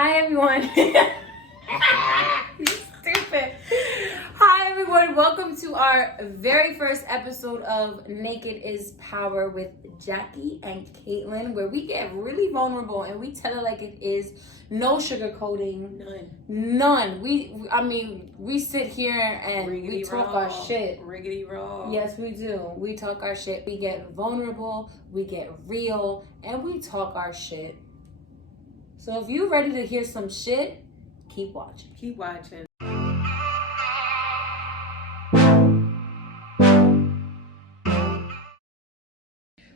Hi everyone. You stupid. Hi everyone. Welcome to our very first episode of Naked is Power with Jackie and Caitlin, where we get really vulnerable and we tell it like it is. No sugarcoating. None. We sit here and Riggedy we talk raw. our shit. Riggedy raw. Yes, we do. We talk our shit. We get vulnerable, we get real, and we talk our shit. So if you're ready to hear some shit, keep watching. Keep watching.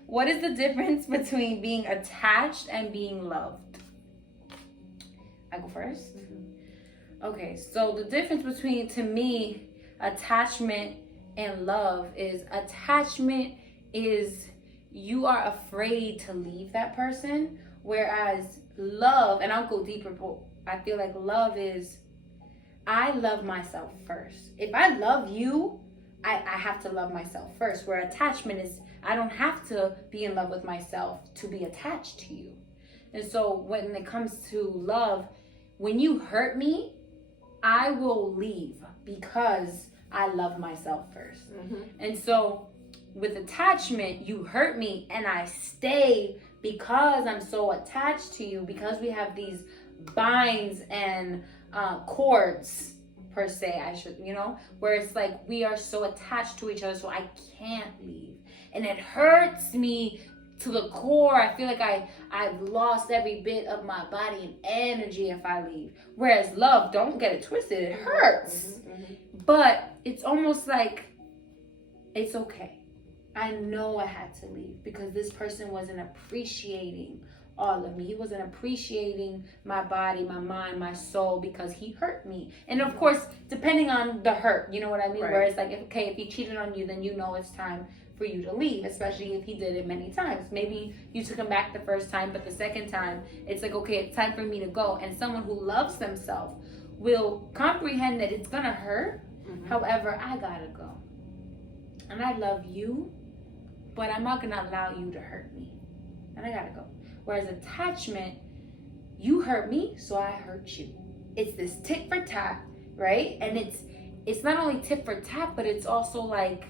What is the difference between being attached and being loved? I go first? Okay, so the difference between, to me, attachment and love is attachment is you are afraid to leave that person, whereas love, and I'll go deeper, but I feel like love is I love myself first. If I love you, I have to love myself first, where attachment is I don't have to be in love with myself to be attached to you. And so when it comes to love, when you hurt me, I will leave because I love myself first. And so with attachment, you hurt me and I stay because I'm so attached to you, because we have these binds and cords per se, where it's like we are so attached to each other, so I can't leave. And it hurts me to the core. I feel like I've lost every bit of my body and energy if I leave. Whereas love, don't get it twisted, it hurts. But it's almost like it's okay. I know I had to leave because this person wasn't appreciating all of me. He wasn't appreciating my body, my mind, my soul, because he hurt me. And of course, depending on the hurt, you know what I mean? Right. Where it's like, if he cheated on you, then you know it's time for you to leave, especially if he did it many times. Maybe you took him back the first time, but the second time, it's like, okay, it's time for me to go. And someone who loves themselves will comprehend that it's gonna hurt. However, I gotta go. And I love you, but I'm not gonna allow you to hurt me. And I gotta go. Whereas attachment, you hurt me, so I hurt you. It's this tit for tat, right? And it's not only tit for tat, but it's also like,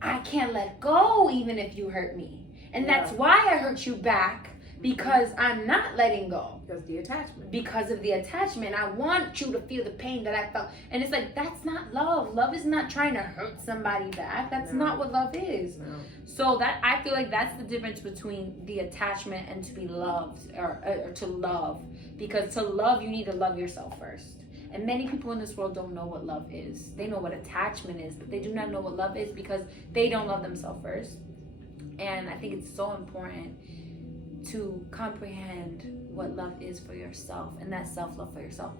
I can't let go even if you hurt me. And that's why I hurt you back, because I'm not letting go. Because of the attachment. I want you to feel the pain that I felt. And it's like, that's not love. Love is not trying to hurt somebody back. That's not what love is. So that, I feel like that's the difference between the attachment and to be loved, or to love. Because to love, you need to love yourself first. And many people in this world don't know what love is. They know what attachment is, but they do not know what love is because they don't love themselves first. And I think it's so important to comprehend what love is for yourself, and that self-love for yourself.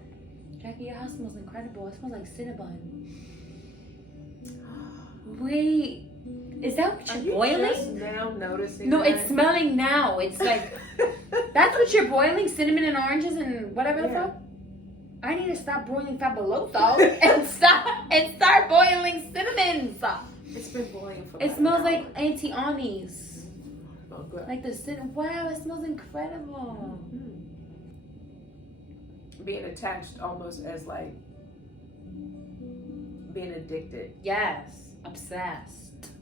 Jackie, your house smells incredible. It smells like Cinnabon. Wait, is that what you're boiling? Just now noticing? No, that? it's smelling now. It's like, that's what you're boiling? Cinnamon and oranges and whatever the fuck? I need to stop boiling fabuloso and start boiling cinnamon sauce. It's been boiling for It smells like Auntie Annie's. Oh, good. Like the cinnamon. Wow, it smells incredible. Being attached almost as like being addicted. Yes, obsessed.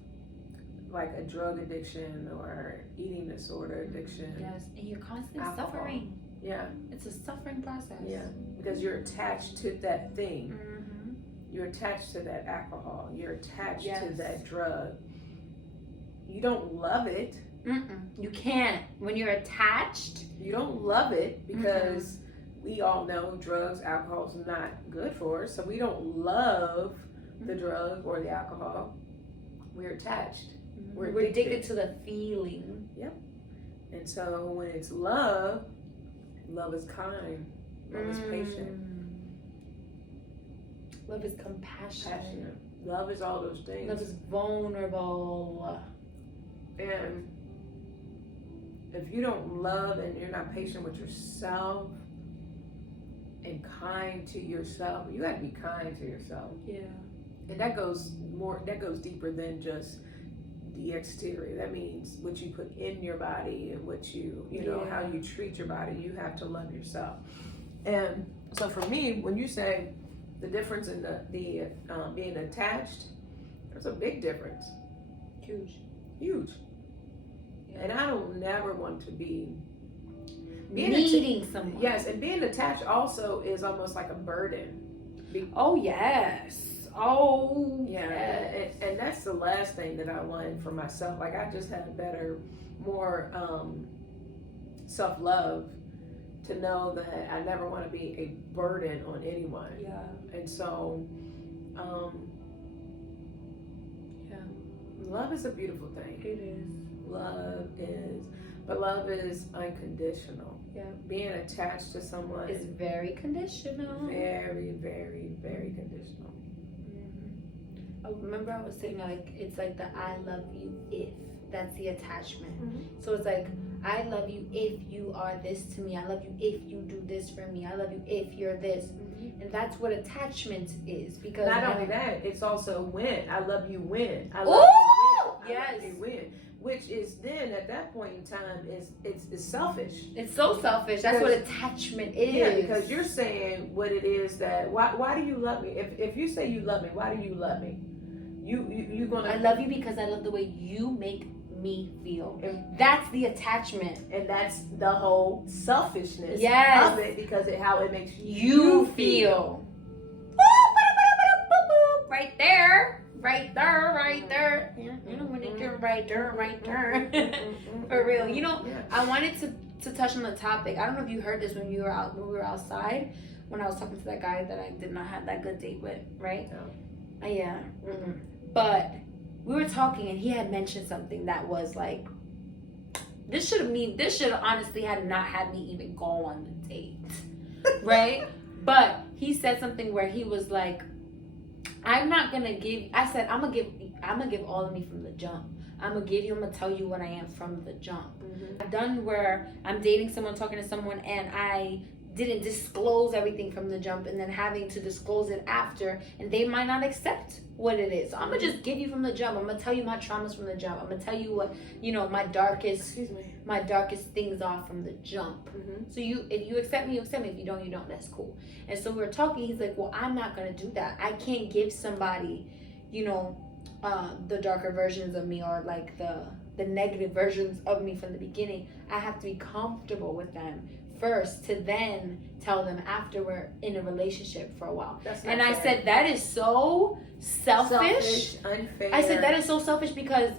Like a drug addiction or eating disorder addiction. Yes, and you're constantly Alcohol. suffering. Yeah. It's a suffering process. Yeah. Because you're attached to that thing. Mm-hmm. You're attached to that alcohol. You're attached Yes. to that drug. You don't love it. You can't. When you're attached. You don't love it because we all know drugs, alcohol is not good for us. So we don't love the drug or the alcohol. We're attached. We're addicted to the feeling. Yep. And so when it's love, love is kind. Love is patient. Love is compassionate. Passionate. Love is all those things. Love is vulnerable. And if you don't love and you're not patient with yourself and kind to yourself, you got to be kind to yourself. Yeah. And that goes deeper than just the exterior. That means what you put in your body and what you know, how you treat your body. You have to love yourself. And so for me, when you say the difference in the being attached, there's a big difference. Huge. Yeah. And I don't never want to be needing someone. Yes, and being attached also is almost like a burden. Oh yes. Oh yeah. And that's the last thing that I want for myself. Like, I just have more self-love to know that I never want to be a burden on anyone. Yeah. And so, love is a beautiful thing. It is. But love is unconditional. Yeah. Being attached to someone is very conditional. Very, very, very conditional. I remember I was saying, like, it's like the I love you if. That's the attachment. So it's like, I love you if you are this to me. I love you if you do this for me. I love you if you're this. And that's what attachment is. Because not only that, it's also when. I love you when. I love you when. Yes. I love you when. Which is then at that point in time it's selfish. It's so selfish. That's what attachment is. Yeah, because you're saying what it is that why do you love me? If you say you love me, why do you love me? You gonna I love you because I love the way you make me feel. And that's the attachment. And that's the whole selfishness of it, because how it makes you feel. Right there. You know when you're right there. For real. You know, I wanted to touch on the topic. I don't know if you heard this when we were outside, when I was talking to that guy that I did not have that good date with, right? No. Yeah. But we were talking and he had mentioned something that was like, this should honestly had not had me even go on the date. Right? But he said something where he was like, I'm gonna give all of me from the jump. I'm gonna tell you what I am from the jump. I've done where I'm dating someone, talking to someone, and I didn't disclose everything from the jump, and then having to disclose it after, and they might not accept what it is. So I'm gonna just give you from the jump. I'm gonna tell you my traumas from the jump. I'm gonna tell you what, my darkest things are from the jump. So if you accept me, you accept me. If you don't, you don't. That's cool. And so we're talking. He's like, well, I'm not gonna do that. I can't give somebody, the darker versions of me, or like the negative versions of me from the beginning. I have to be comfortable with them first to then tell them after we're in a relationship for a while. And I said, that is so selfish, unfair. I said, that is so selfish because,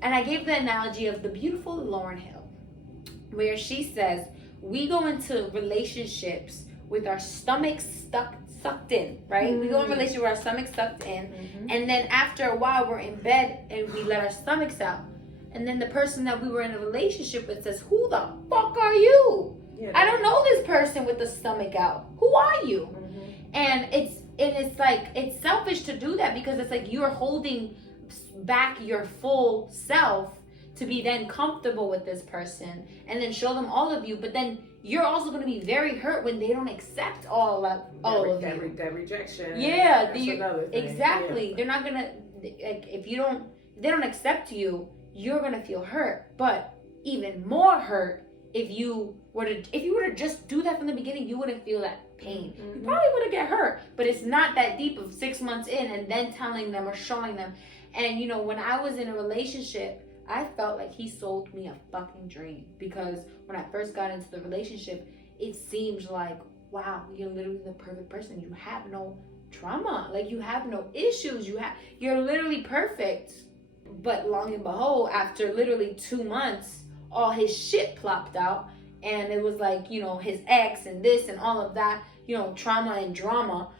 and I gave the analogy of the beautiful Lauryn Hill, where she says, we go into relationships with our stomachs sucked in, right? We go in a relationship with our stomachs sucked in, and then after a while we're in bed and we let our stomachs out. And then the person that we were in a relationship with says, who the fuck are you? Yeah. I don't know this person with the stomach out. Who are you? And it's like, it's selfish to do that, because it's like you're holding back your full self to be then comfortable with this person and then show them all of you. But then you're also going to be very hurt when they don't accept all of you. That rejection. Yeah. That's another thing. Exactly. Yeah. They're not going to, like, if they don't accept you, you're going to feel hurt. But even more hurt if you were to just do that from the beginning, you wouldn't feel that pain. You probably would have get hurt, but it's not that deep of 6 months in and then telling them or showing them. And when I was in a relationship, I felt like he sold me a fucking dream, because when I first got into the relationship, it seemed like, wow, you're literally the perfect person. You have no trauma, like you have no issues. You're literally perfect. But long and behold, after literally 2 months, all his shit plopped out, and it was like, his ex and this and all of that, trauma and drama.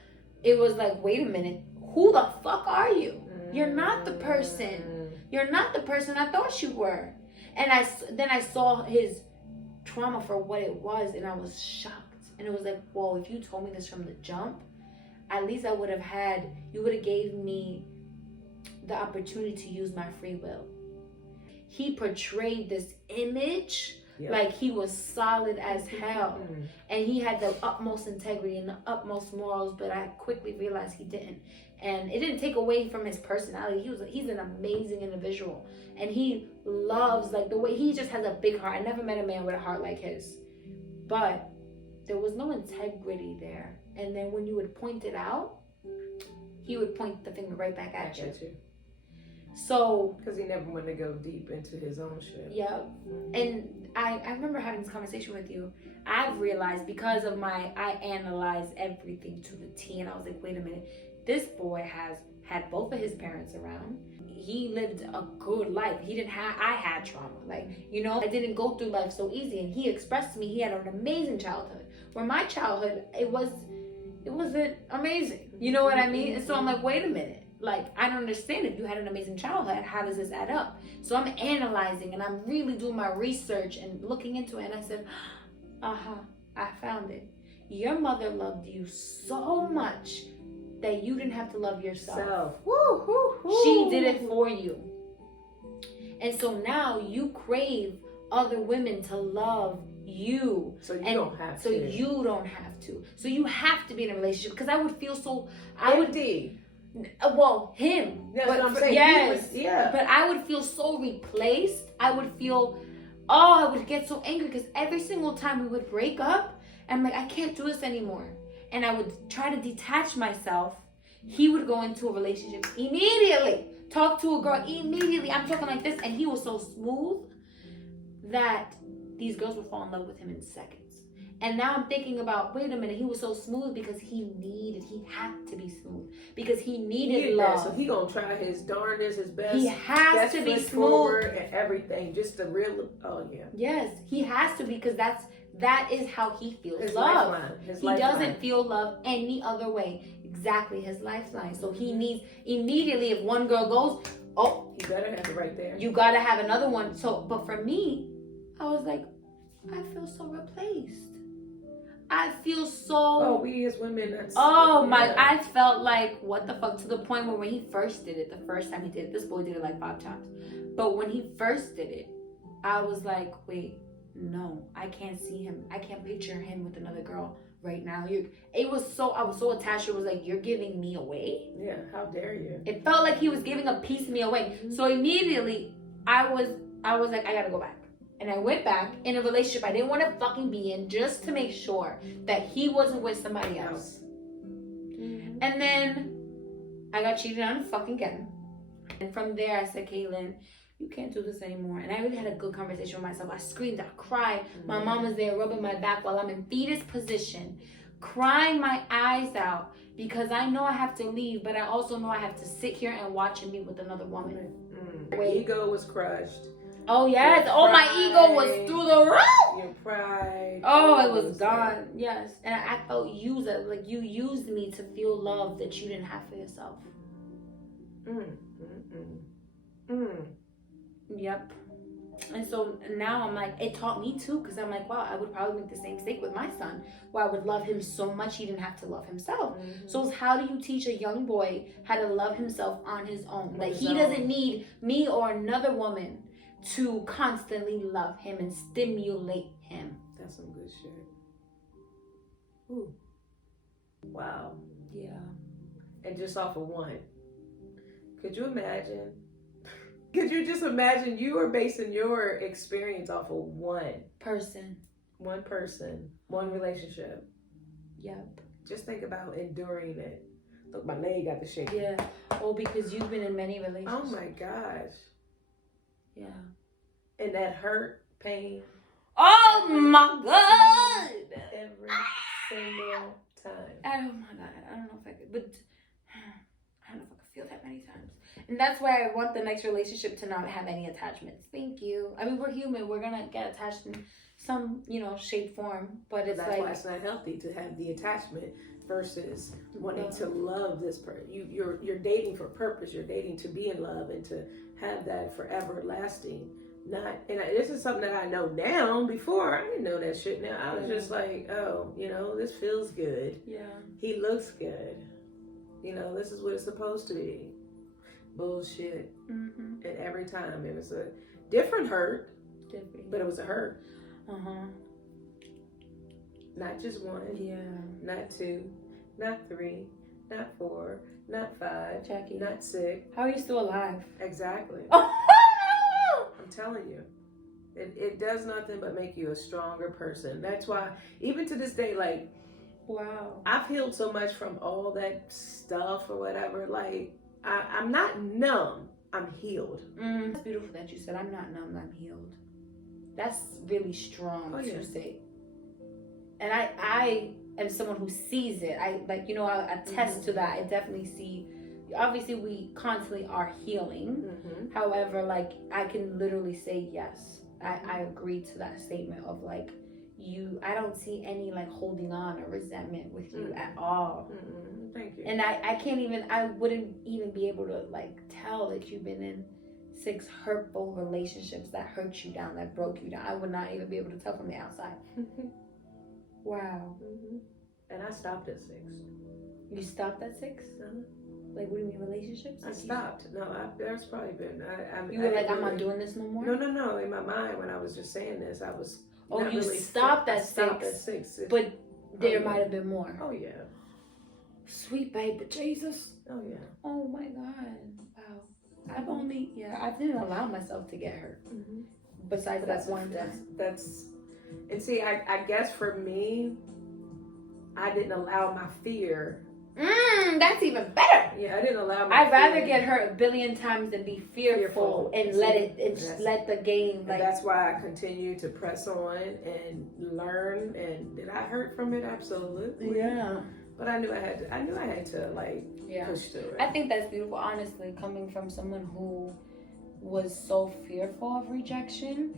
It was like, wait a minute, who the fuck are you? You're not the person. You're not the person I thought you were. And then I saw his trauma for what it was, and I was shocked. And it was like, whoa, if you told me this from the jump, at least you would have gave me the opportunity to use my free will. He portrayed this image Yep. Like, he was solid as hell. Mm-hmm. And he had the utmost integrity and the utmost morals, but I quickly realized he didn't. And it didn't take away from his personality. He's an amazing individual. And he loves, like, the way, he just has a big heart. I never met a man with a heart like his. But there was no integrity there. And then when you would point it out, he would point the finger right back at you. So, because he never wanted to go deep into his own shit. Yeah. And I remember having this conversation with you. I've realized because of I analyze everything to the T, and I was like, wait a minute, this boy has had both of his parents around. He lived a good life. I had trauma. Like, you know, I didn't go through life so easy. And he expressed to me he had an amazing childhood. Where my childhood, it wasn't amazing. You know what I mean? And so I'm like, wait a minute. Like, I don't understand. If you had an amazing childhood, how does this add up? So I'm analyzing and I'm really doing my research and looking into it. And I said, I found it. Your mother loved you so much that you didn't have to love yourself. Woo, woo, woo. She did it for you. And so now you crave other women to love you. So you don't have to. So you don't have to. So you have to be in a relationship. Because I would feel so... Well, him. That's what I'm saying. Yes. Yeah. But I would feel so replaced. I would get so angry because every single time we would break up, I'm like, I can't do this anymore. And I would try to detach myself. He would go into a relationship immediately. Talk to a girl immediately. I'm talking like this. And he was so smooth that these girls would fall in love with him in seconds. And now I'm thinking about, wait a minute, he was so smooth because he had to be smooth. Because he needed love. So he gonna try his darndest, his best. He has to be smooth. And everything. Just the real, Yes, he has to be, because that is how he feels his love. Lifeline. He doesn't feel love any other way. Exactly, his lifeline. So he needs, immediately, if one girl goes, he better have it right there. You gotta have another one. So, but for me, I was like, I feel so replaced. I feel so... we as women, that's... I felt like, what the fuck? To the point where when he first did it, the first time he did it, this boy did it like 5 times. But when he first did it, I was like, wait, no, I can't see him. I can't picture him with another girl right now. I was so attached. It was like, you're giving me away? Yeah, how dare you? It felt like he was giving a piece of me away. Mm-hmm. So immediately, I was like, I gotta go back. And I went back in a relationship I didn't want to fucking be in, just to make sure that he wasn't with somebody else. Mm-hmm. And then I got cheated on fucking again. And from there I said, Caitlin, you can't do this anymore. And I really had a good conversation with myself. I screamed, I cried. Mm-hmm. My mom was there rubbing my back while I'm in fetus position, crying my eyes out, because I know I have to leave, but I also know I have to sit here and watch him be with another woman. Mm-hmm. Your ego was crushed. Oh, yes. My ego was through the roof. Your pride. Oh, it was gone. Yes. And I felt used. Like, you used me to feel love that you didn't have for yourself. Yep. And so now I'm like, it taught me too, because I'm like, wow, I would probably make the same mistake with my son, where I would love him so much he didn't have to love himself. Mm-hmm. So it's, how do you teach a young boy how to love himself on his own? Like, he doesn't need me or another woman to constantly love him and stimulate him. That's some good shit. Ooh. Wow. Yeah. And just off of one, could you imagine? Could you just imagine you are basing your experience off of one person, one relationship? Yep. Just think about enduring it. Look, my leg got the shake. Yeah. Oh, because you've been in many relationships. Oh my gosh. Yeah. And that hurt, pain. Oh my God! Every single time. Oh my God. I don't know if I could, but I don't know if I could feel that many times. And that's why I want the next relationship to not have any attachments. Thank you. I mean, we're human. We're gonna get attached in some, shape, form. But it's that's like, why it's not healthy to have the attachment versus wanting to love this person. You're dating for purpose. You're dating to be in love and to have that forever lasting. This is something that I know now. Before, I didn't know that shit. Now I was just like, oh, this feels good. Yeah. He looks good. This is what it's supposed to be. Bullshit. Mm-hmm. And every time it was a different hurt, but it was a hurt. Not just one, Yeah. not two, not three, not four, not five, Jackie. not six. How are you still alive? Exactly. Oh. I'm telling you. It does nothing but make you a stronger person. That's why, even to this day, like, Wow. I've healed so much from all that stuff or whatever. Like, I'm not numb. I'm healed. It's beautiful that you said, I'm not numb, I'm healed. That's really strong to say. And I am someone who sees it. I attest to that. I definitely see. Obviously, we constantly are healing. However, like, I can literally say yes. I agree to that statement of like, I don't see any like holding on or resentment with you at all. Thank you. And I wouldn't even be able to like tell that you've been in 6 hurtful relationships that hurt you down, that broke you down. I would not even be able to tell from the outside. Wow. And I stopped at 6. You stopped at 6? Like, what do you mean, relationships? I stopped. No, there's probably been. You were like, I'm not doing this no more? No. In my mind, when I was just saying this, I was. Oh, you really stopped at 6. Stopped at 6. But there might have been more. Oh, yeah. Sweet baby Jesus. Oh, yeah. Oh, my God. Wow. I didn't allow myself to get hurt. Besides that one time. And see, I guess for me, I didn't allow my fear. That's even better. Yeah, I didn't allow my I'd rather get hurt a billion times than be fearful and let the game. Like, that's why I continue to press on and learn. And did I hurt from it? Absolutely. Yeah. But I knew I had to like push through it. I think that's beautiful, honestly, coming from someone who was so fearful of rejection.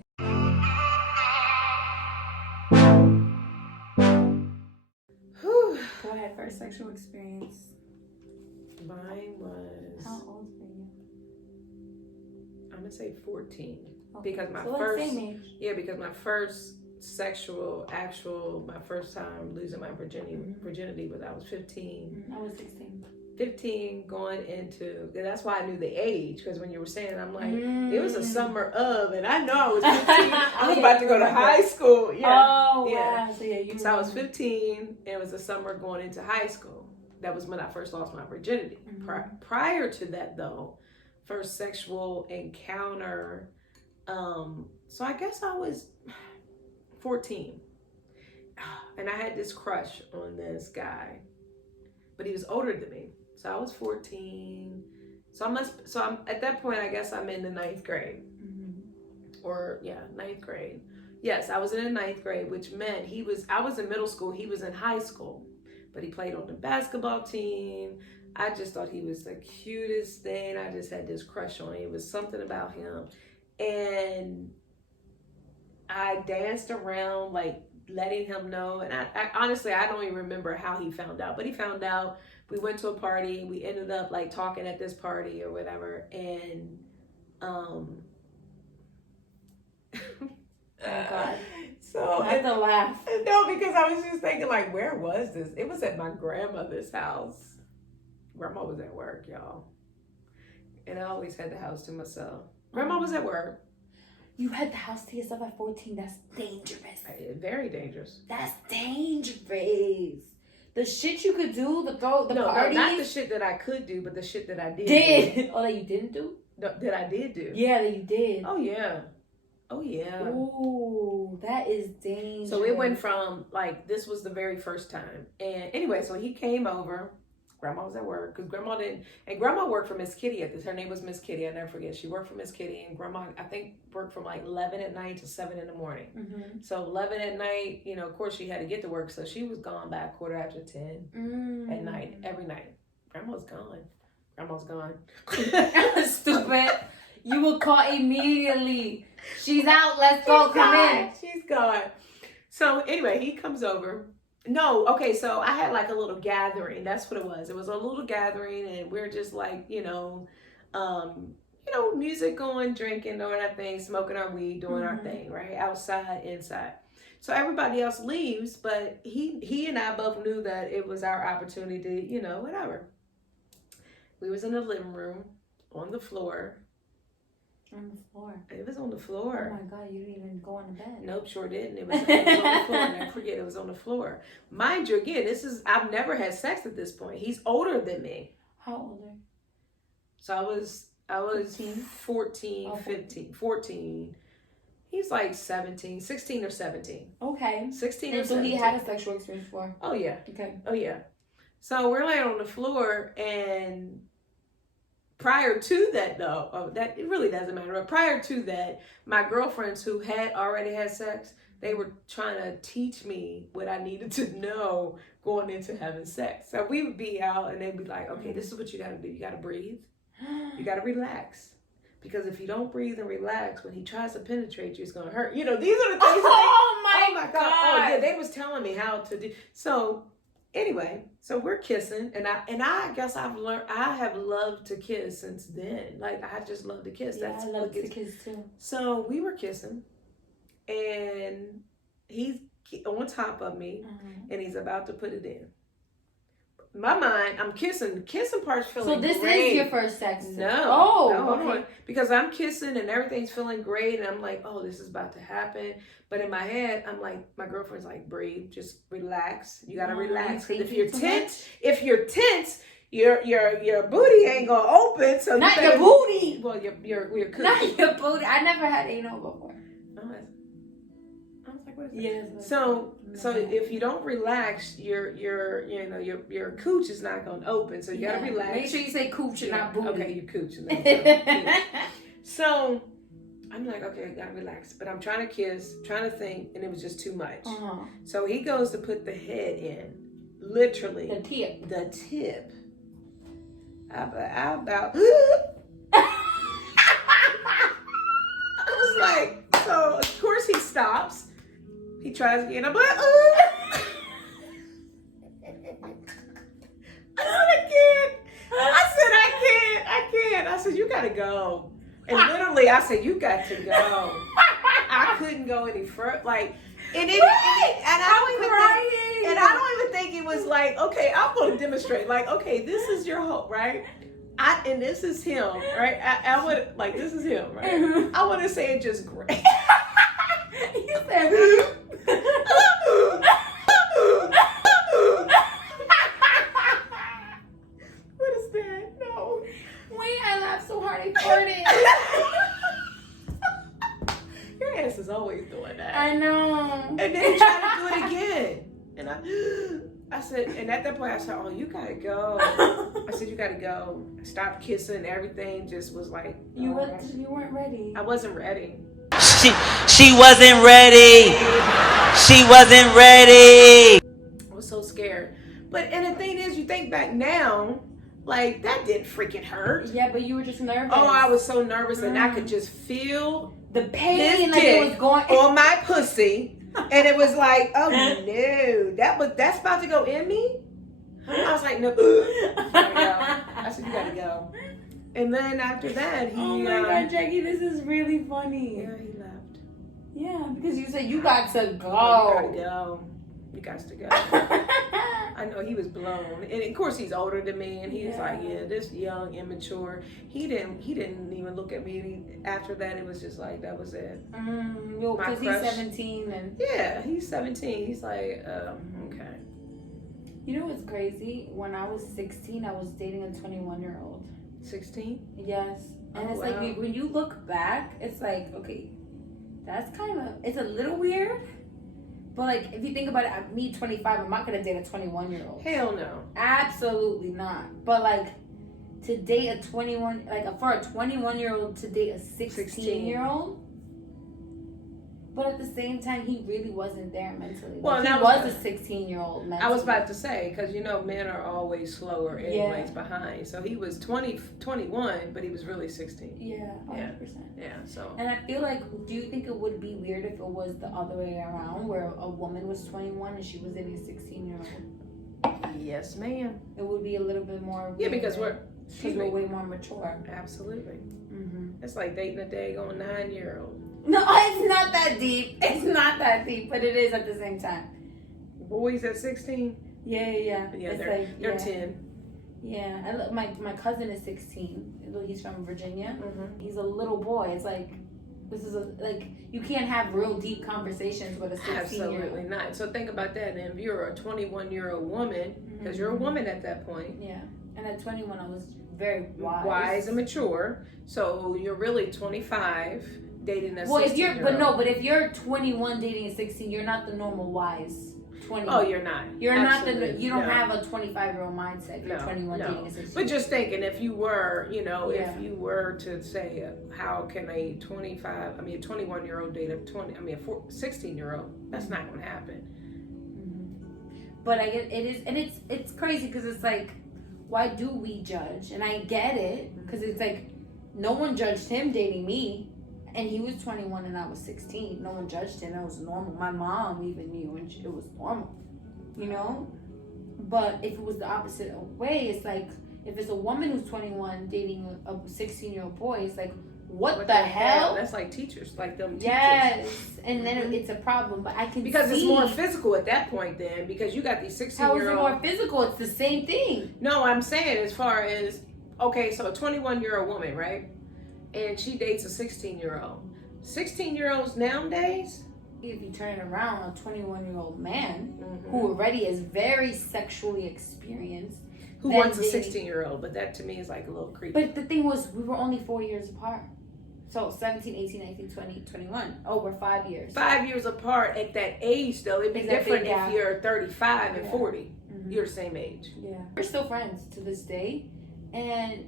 Go ahead, first sexual experience. Mine was. How old were you? I'm gonna say 14 Okay. because my first my first time losing my virginity was I was 15. I was 16. 15 going into, that's why I knew the age, because when you were saying, I'm like, it was a summer of, and I know I was 15. I was about to go to high school. Yeah. Oh, yeah. Wow. So I was 15, and it was the summer going into high school. That was when I first lost my virginity. Prior to that, though, first sexual encounter, so I guess I was 14. And I had this crush on this guy, but he was older than me. So I was 14. So I'm at that point, I guess I'm in the 9th grade. Or 9th grade. Yes, I was in the 9th grade, which meant I was in middle school, he was in high school. But he played on the basketball team. I just thought he was the cutest thing. I just had this crush on him. It was something about him. And I danced around, like, letting him know. And I honestly, I don't even remember how he found out. But he found out. We went to a party. We ended up, like, talking at this party or whatever. And, oh, God. So I had to laugh. No, because I was just thinking, like, where was this? It was at my grandmother's house. Grandma was at work, y'all. And I always had the house to myself. Grandma was at work. You had the house to yourself at 14. That's dangerous. Very dangerous. That's dangerous. The shit you could do, the parties. No, not the shit that I could do, but the shit that I did. Oh, that you didn't do? No, that I did do. Yeah, that you did. Oh, yeah. Oh, yeah. Ooh, that is dangerous. So it went from, like, this was the very first time. And anyway, so he came over. Grandma was at work because Grandma worked for Miss Kitty at this. Her name was Miss Kitty. I never forget. She worked for Miss Kitty, and Grandma, I think, worked from like 11 at night to 7 in the morning. So 11 at night, you know, of course she had to get to work. So she was gone by 10:15 at night, every night. Grandma's gone. Stupid. You were caught immediately. She's out. Let's go. Come in. She's gone. So anyway, he comes over. No, okay, so I had like a little gathering. That's what it was. It was a little gathering, and we're just like, music going, drinking, doing our thing, smoking our weed, doing our thing, right? Outside, inside. So everybody else leaves, but he and I both knew that it was our opportunity to, whatever. We was in the living room on the floor. On the floor. It was on the Oh floor. my God, you didn't even go on the bed. Nope, sure didn't. It was on the floor. Never forget, it was on the floor. Mind you, again, I've never had sex at this point. He's older than me. How old are you? So I was 15? 14, 15, 14. He's like 17, 16 or 17. Okay. 16 or And so 17. he had a sexual experience before. Oh, yeah. Okay. Oh, yeah. So we're laying on the floor, and prior to that, though, that it really doesn't matter. But prior to that, my girlfriends who had already had sex, they were trying to teach me what I needed to know going into having sex. So we would be out, and they'd be like, okay, this is what you got to do. You got to breathe. You got to relax. Because if you don't breathe and relax, when he tries to penetrate you, it's going to hurt. You know, these are the things. Oh my God. Oh, yeah, they was telling me how to do. So anyway, so we're kissing, and I guess I have loved to kiss since then. Like, I just love to kiss. Yeah, I love to kiss too. So we were kissing, and he's on top of me, and he's about to put it in. In my mind, I'm kissing. The kissing part's feeling So this great. is your first sex? No. Oh, no, hold okay. on. Because I'm kissing and everything's feeling great, and I'm like, oh, this is about to happen. But in my head, I'm like, my girlfriend's like, breathe, just relax. You gotta relax. Because if you're tense, your booty ain't gonna open. So not your booty. Well, your coochie. Not your booty. I never had anal before. I was like, what is that? Yes. So if you don't relax, your cooch is not gonna open. So you gotta relax. Make sure you say cooch and not booty. Okay, your cooch. So I'm like, okay, I gotta relax. But I'm trying to kiss, trying to think, and it was just too much. So he goes to put the head in, literally. The tip. The tip. I about. I was like, so of course he stops. He tries again. I'm like, I said, I can't. I said, you gotta go. And literally, I said, you got to go. I couldn't go any further. Like, and I don't even think it was like, okay, I'm going to demonstrate. Like, okay, this is your hope, right? And this is him, right? I would, like, this is him, right? I want to say it just great. You said, what is that? No. wait, I laughed so hard I farted. Your ass is always doing that. I know. And then he tried to do it again. And I said, and at that point I said, oh, you gotta go. I said, you gotta go. I stopped kissing. Everything just was like, You weren't ready. I wasn't ready. She wasn't ready. She wasn't ready. I was so scared. And the thing is, you think back now, like, that didn't freaking hurt. Yeah, but you were just nervous. Oh, I was so nervous, and I could just feel the pain, his like dick it was going on my pussy. And it was like, oh no, that's about to go in me. I was like, no, you gotta go. I said, you gotta go. And then after that, he. Oh my God, Jackie, this is really funny. Yeah, he left. Yeah, because you said you got to go. Oh, you gotta go. You got to go. I know he was blown, and of course he's older than me, and he's like, yeah, this young, immature. He didn't even look at me. After that, it was just like that was it. Because he's 17 and. Yeah, he's 17. He's like, okay. You know what's crazy? When I was 16, I was dating a 21-year-old. 16? Yes. And Oh, it's wow. like, when you look back, it's like, okay, that's it's a little weird. But, like, if you think about it, at me, 25, I'm not going to date a 21-year-old. Hell no. Absolutely not. But, like, to date a 21, for a 21-year-old to date a 16-year-old. But at the same time, he really wasn't there mentally. Well, he was a 16-year-old mentally. I was about to say, because, men are always slower anyways behind. So he was 21, but he was really 16. Yeah, 100%. Yeah, so. And I feel like, do you think it would be weird if it was the other way around, where a woman was 21 and she was dating a 16-year-old? Yes, ma'am. It would be a little bit more. Yeah, because we're way more mature. Absolutely. Mm-hmm. It's like dating a daggone 9-year-old. No, it's not that deep. It's not that deep, but it is at the same time. Boys at 16? Yeah. Yeah, It's they're 10. Yeah, I look, my cousin is 16. He's from Virginia. Mm-hmm. He's a little boy. It's like, this is like, you can't have real deep conversations with a 16-year-old. Absolutely not. So think about that. And if you're a 21-year-old woman, because you're a woman at that point. Yeah. And at 21, I was very wise. Wise and mature. So you're really 25 dating a 16-year-old. But if you're 21 dating a 16, you're not the normal wise 20. Oh, you're not. You're Absolutely. not you don't have a 25-year-old mindset. You're 21 dating a 16. But just thinking, if you were, if you were to say, how can a 21-year-old date a 16-year-old? That's not going to happen. But I get it is, and it's crazy because it's like, why do we judge? And I get it because it's like, no one judged him dating me, and he was 21 and I was 16. No one judged him. It was normal. My mom even knew, and it was normal, But if it was the opposite way, it's like, if it's a woman who's 21 dating a 16-year-old boy, it's like, what the hell? That's like teachers, like them teachers. Yes, and then it's a problem. But I can because see, it's more physical at that point. Then because you got these 16-year-old. How is it more physical? It's the same thing. No, I'm saying as far as okay, so a 21-year-old woman, right? And she dates a 16-year-old. 16-year-olds nowadays. If you turn it around, a 21-year-old man who already is very sexually experienced. Who wants a 16-year-old? But that to me is like a little creepy. But the thing was, we were only 4 years apart. So 17, 18, 19, 20, 21. Over 5 years. 5 years apart at that age, though. It'd be different if you're 35 and 40. You're the same age. Yeah. We're still friends to this day. And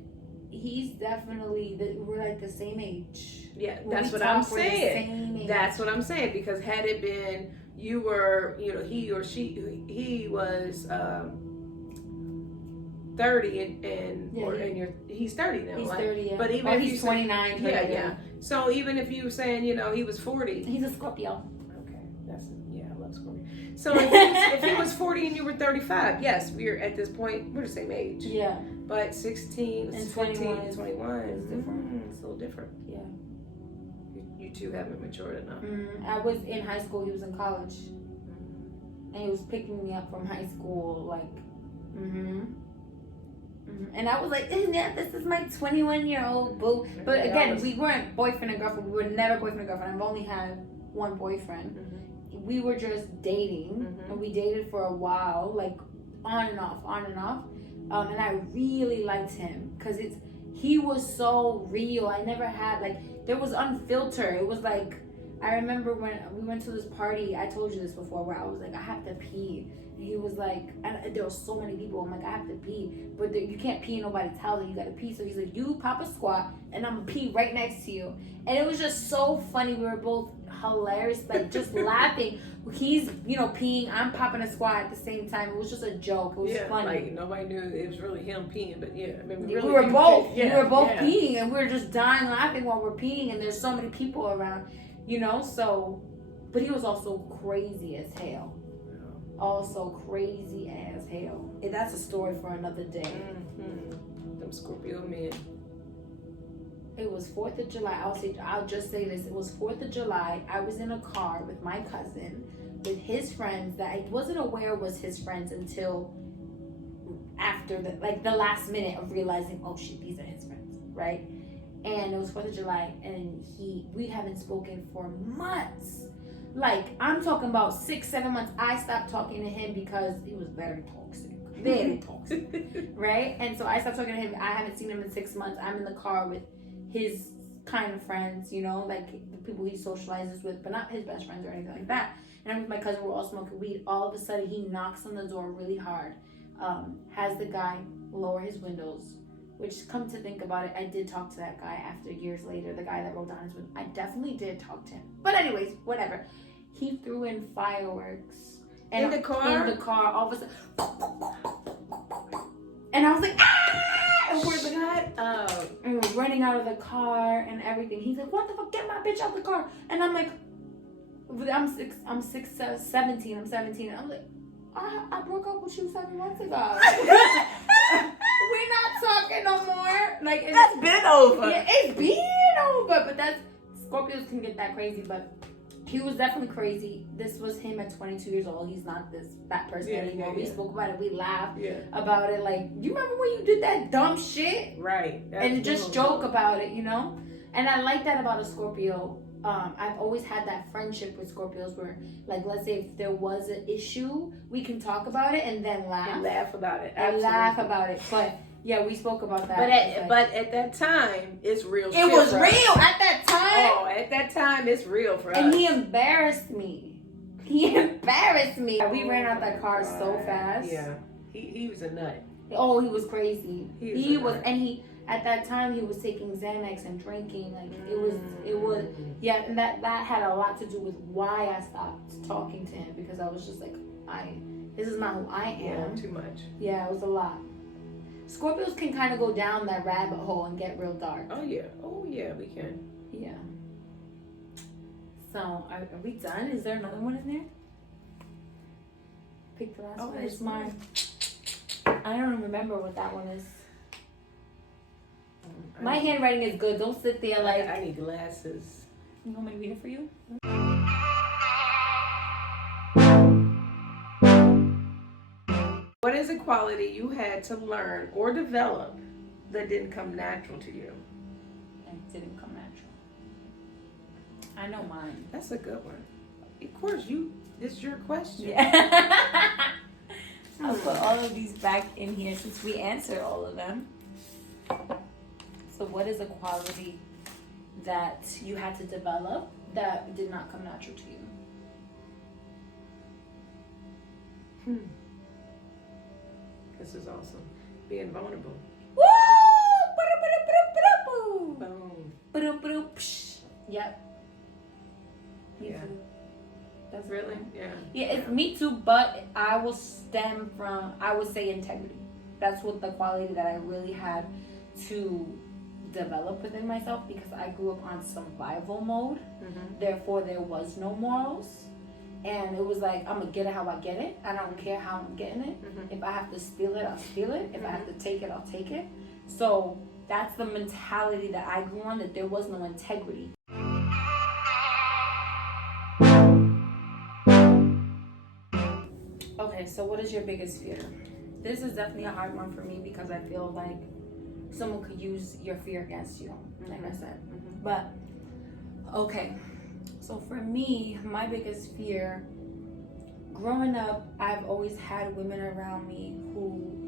he's definitely, we're like the same age. Yeah, that's what I'm saying. That's what I'm saying. Because had it been, you were, he or she, he was 30 he's 30 now. He's 30, yeah. But even if he's 29. Yeah. So even if you were saying, he was 40. He's a Scorpio. Okay. I love Scorpio. So if he was 40 and you were 35, yes, we're at this point, we're the same age. Yeah. But 16 and 21 is different. It's a little different. Yeah. You two haven't matured enough. I was in high school, he was in college. And he was picking me up from high school, like, and I was like, this is my 21-year-old boo. But again, we weren't boyfriend and girlfriend. We were never boyfriend and girlfriend. I've only had one boyfriend. We were just dating, and we dated for a while, like on and off. And I really liked him because he was so real. I never had, there was unfiltered. It was like, I remember when we went to this party, I told you this before, where I was like, I have to pee. And he was like, and there were so many people. I'm like, I have to pee. But you can't pee in nobody's house and you got to pee. So he's like, you pop a squat and I'm going to pee right next to you. And it was just so funny. We were both hilarious, just laughing. He's, peeing. I'm popping a squat at the same time. It was just a joke. It was funny. Like nobody knew it was really him peeing, but yeah, I mean, we were both peeing, and we were just dying laughing while we're peeing, and there's so many people around, so, but he was also crazy as hell. Also crazy as hell. And that's a story for another day. Them Scorpio men. It was 4th of July. I'll just say this. It was 4th of July. I was in a car with my cousin, with his friends that I wasn't aware was his friends until after the last minute of realizing, oh shit, these are his friends, right? And it was 4th of July, and we haven't spoken for months. I'm talking about 6-7 months. I stopped talking to him because he was very toxic, right? And so I stopped talking to him. I haven't seen him in 6 months. I'm in the car with his kind of friends, the people he socializes with, but not his best friends or anything like that. And I'm with my cousin. We're all smoking weed. All of a sudden, he knocks on the door really hard. Has the guy lower his windows. Which, come to think about it, I did talk to that guy after years later. The guy that rolled down his window. I definitely did talk to him. But anyways, whatever. He threw in fireworks. In the car? In the car, all of a sudden. And I was like, ah! And we're running out of the car and everything. He's like, what the fuck? Get my bitch out of the car. And I'm like, I'm 17. I'm 17. And I'm like, I broke up with you 7 months ago. We're not talking no more. That's been over. Yeah, it's been over. But Scorpios can get that crazy. But he was definitely crazy. This was him at 22 years old. He's not that person anymore. We spoke about it. We laughed about it. Like, you remember when you did that dumb shit? Right. And just joke about it, you know? And I like that about a Scorpio. I've always had that friendship with Scorpios where, like, let's say if there was an issue, we can talk about it and then laugh. And laugh about it. And Absolutely. laugh about it. But, yeah, we spoke about that. But at that time, it's real shit. it was for real us. at that time. Oh, at that time, it's real for us. And he embarrassed me. He embarrassed me. We ran out that car so fast. Yeah. He was a nut. Oh, he was crazy. He was and he at that time he was taking Xanax and drinking. Like it was yeah, and that had a lot to do with why I stopped talking to him, because I was just like, this is not who I am. Yeah, too much. Yeah, it was a lot. Scorpios can kind of go down that rabbit hole and get real dark. Oh yeah, we can. Yeah. So are we done? Is there another one in there? Pick the last one. It's mine. I don't remember what that one is. My handwriting is good. Don't sit there like... I need glasses. You want me to read it for you? What is a quality you had to learn or develop that didn't come natural to you? It didn't come natural. I know mine. That's a good one. Of course, this is your question. Yeah. I'll put all of these back in here since we answered all of them. So what is a quality that you had to develop that did not come natural to you? This is awesome. Being vulnerable. Woo! Boom. Yep. Me Yeah. too. That's Really? Yeah. Yeah, it's me too, but I will stem from, I would say, integrity. That's what the quality that I really had to develop within myself, because I grew up on survival mode. Therefore, there was no morals. And it was like, I'm going to get it how I get it. I don't care how I'm getting it. If I have to steal it, I'll steal it. If I have to take it, I'll take it. So that's the mentality that I grew on, that there was no integrity. Okay, so what is your biggest fear? This is definitely a hard one for me, because I feel like someone could use your fear against you, like I said. But, okay. So for me, my biggest fear, growing up, I've always had women around me who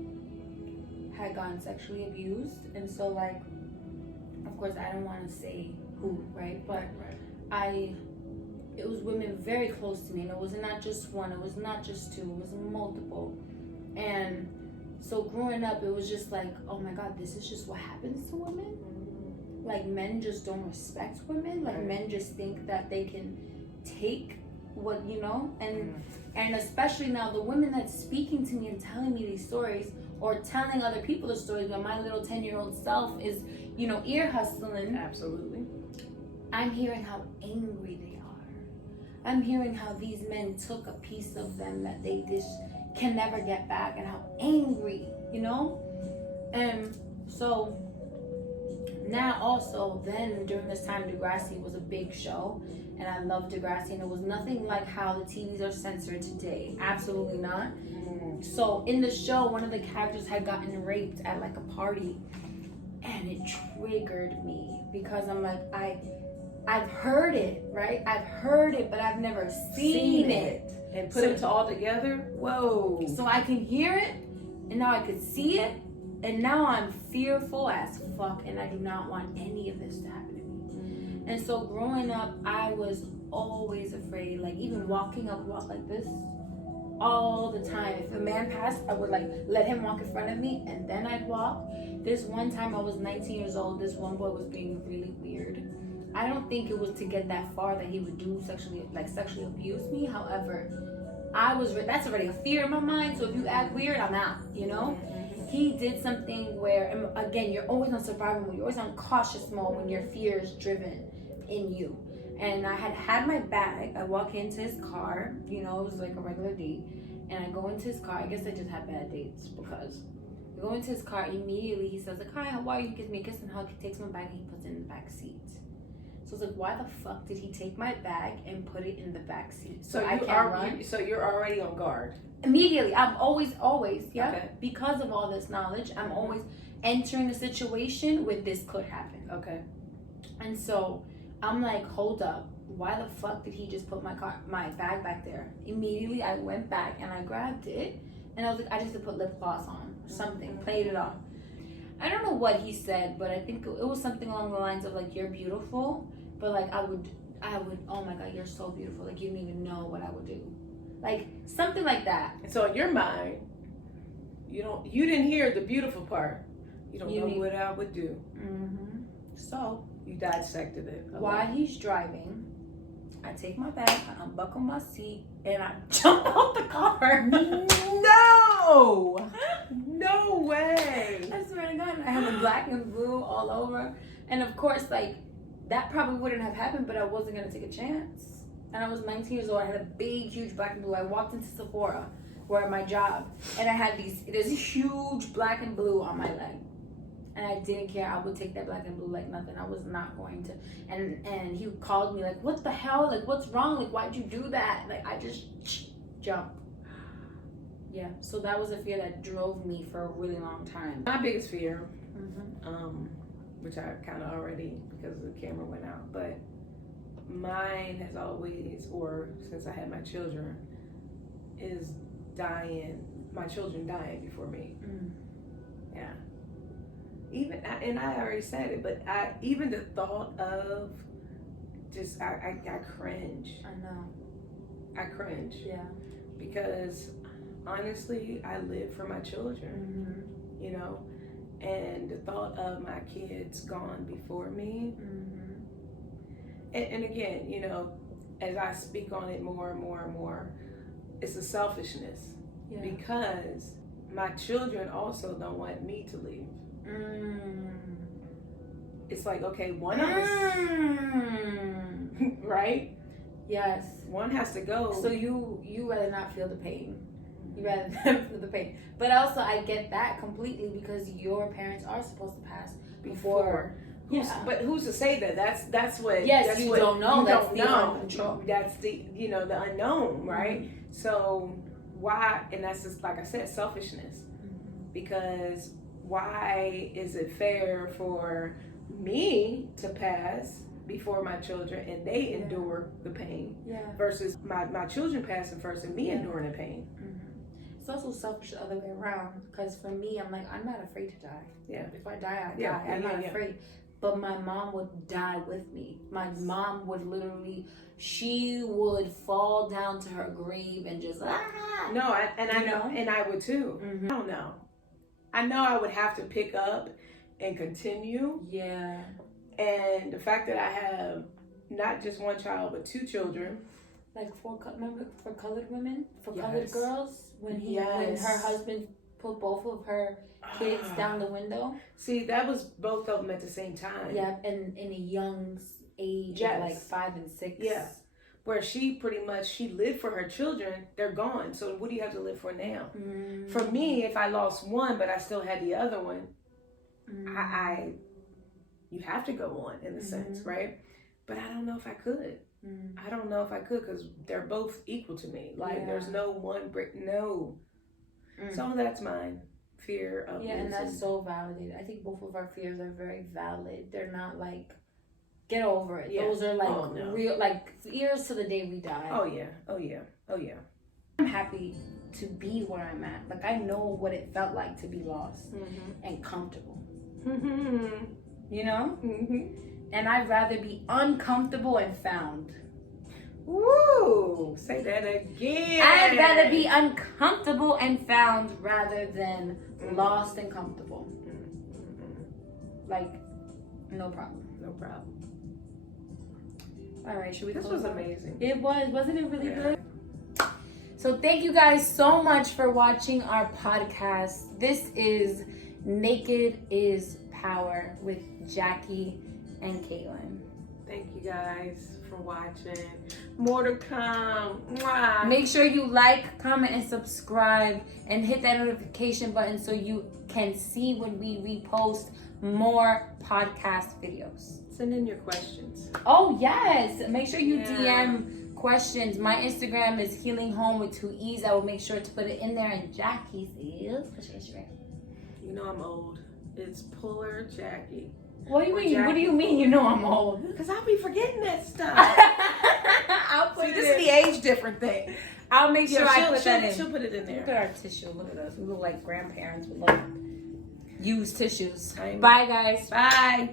had gotten sexually abused. And so, like, of course, I don't want to say who, right? But it was women very close to me. And it was not just one, it was not just two, it was multiple. And so growing up, it was just like, oh my God, this is just what happens to women? Like, men just don't respect women. Like, men just think that they can take what, you know? And especially now, the women that's speaking to me and telling me these stories, or telling other people the stories, when my little 10-year-old self is, you know, ear hustling. Absolutely. I'm hearing how angry they are. I'm hearing how these men took a piece of them that they just can never get back, and how angry, you know? And so... now also, then during this time, Degrassi was a big show, and I loved Degrassi, and it was nothing like how the TVs are censored today. Absolutely not. So in the show, one of the characters had gotten raped at like a party, and it triggered me, because I'm like, I've heard it, right? I've heard it, but I've never seen it. And put it all together. Whoa. So I can hear it, and now I could see it. And now I'm fearful as fuck, and I do not want any of this to happen to me. And so growing up, I was always afraid, like even walking up, walk like this all the time. If a man passed, I would like let him walk in front of me, and then I'd walk. This one time I was 19 years old, this one boy was being really weird. I don't think it was to get that far that he would do sexually abuse me. However, that's already a fear in my mind. So if you act weird, I'm out, you know? He did something where, and again, you're always on survival mode. You're always on cautious mode when your fear is driven in you. And I had my bag. I walk into his car. You know, it was like a regular date. And I go into his car. I guess I just had bad dates, because I go into his car. Immediately, he says, like, hi, how are you? He gives me a kiss and hug. He takes my bag and he puts it in the back seat. So it's like, why the fuck did he take my bag and put it in the back seat? So I you can't are run? so you're already on guard. Immediately, I'm always, yeah. Okay. Because of all this knowledge, I'm always entering a situation where this could happen. Okay. And so I'm like, hold up. Why the fuck did he just put my bag back there? Immediately, I went back and I grabbed it. And I was like, I just had to put lip gloss on or something. Played it off. I don't know what he said, but I think it was something along the lines of like, you're beautiful. But like, I would, oh my God, you're so beautiful. Like, you don't even know what I would do. Like, something like that. And so in your mind, you didn't hear the beautiful part. You don't know what I would do. Mm-hmm. So, you dissected it. Okay. While he's driving, I take my bag, I unbuckle my seat, and I jump out the car. No! No way! I swear to God, I have the black and blue all over. And of course, like, that probably wouldn't have happened, but I wasn't going to take a chance. And I was 19 years old. I had a big, huge black and blue. I walked into Sephora, where at my job, and I had there's a huge black and blue on my leg. And I didn't care. I would take that black and blue like nothing. I was not going to. And he called me like, what the hell? Like, what's wrong? Like, why'd you do that? Like, I just jumped. Yeah. So that was a fear that drove me for a really long time. My biggest fear, which I kind of already, because the camera went out, but mine has always, or since I had my children, is my children dying before me. Yeah. Even, and I already said it, but even the thought of just, I cringe. I know. I cringe. Yeah. Because honestly, I live for my children, you know, and the thought of my kids gone before me. And again, you know, as I speak on it more and more and more, it's a selfishness because my children also don't want me to leave. It's like, okay, one of us, right? Yes. One has to go. So you rather not feel the pain. You rather not feel the pain. But also, I get that completely because your parents are supposed to pass before. But who's to say that? That's what. Yes, that's you what don't know. You That's don't the know. uncontrol. That's the the unknown, right? So why? And that's just like I said, selfishness. Because why is it fair for me to pass before my children and they endure the pain versus my children passing first and me enduring the pain? It's also selfish the other way around because for me, I'm like, I'm not afraid to die. Yeah. If I die, I die. I'm not afraid. But my mom would die with me. My mom would literally, she would fall down to her grave and just No, I know, and I would too. I don't know. I know I would have to pick up and continue. Yeah. And the fact that I have not just one child but two children. Like remember for colored women, for colored girls, when her husband put both of her kids down the window. See, that was both of them at the same time. Yeah, and in a young age of like 5 and 6. Yeah, where she pretty much she lived for her children. They're gone. So what do you have to live for now? For me, if I lost one but I still had the other one, you have to go on in a sense, right? But I don't know if I could. I don't know if I could because they're both equal to me. Like there's no one break. No. So that's mine. Fear of losing. And that's so validated. I think both of our fears are very valid. They're not like get over it. Those are like real, like fears to the day we die. Oh yeah. I'm happy to be where I'm at. Like I know what it felt like to be lost and comfortable. You know? And I'd rather be uncomfortable and found. Woo! Say that again. I'd rather be uncomfortable and found rather than lost and comfortable. Like, no problem. No problem. All right, should we This close was out? amazing. It was. Wasn't it really good? So thank you guys so much for watching our podcast. This is Naked is Power with Jackie and Caitlin. Thank you guys for watching. More to come. Mwah. Make sure you like, comment, and subscribe, and hit that notification button so you can see when we repost more podcast videos. Send in your questions. Oh yes, make sure you Yeah. DM questions. My Instagram is Healing Home with 2 E's. I will make sure to put it in there. And Jackie's is what's your Instagram? You know I'm old. It's Puller Jackie. What do you Or mean? What do Jackie you mean? You know I'm old. Because I'll be forgetting that stuff. I'll put See, it this in. is the age different thing. I'll make sure I put that in. She'll put it in Look there. at our tissue. Look at us. We look like grandparents with like used tissues. I know. Bye, guys. Bye.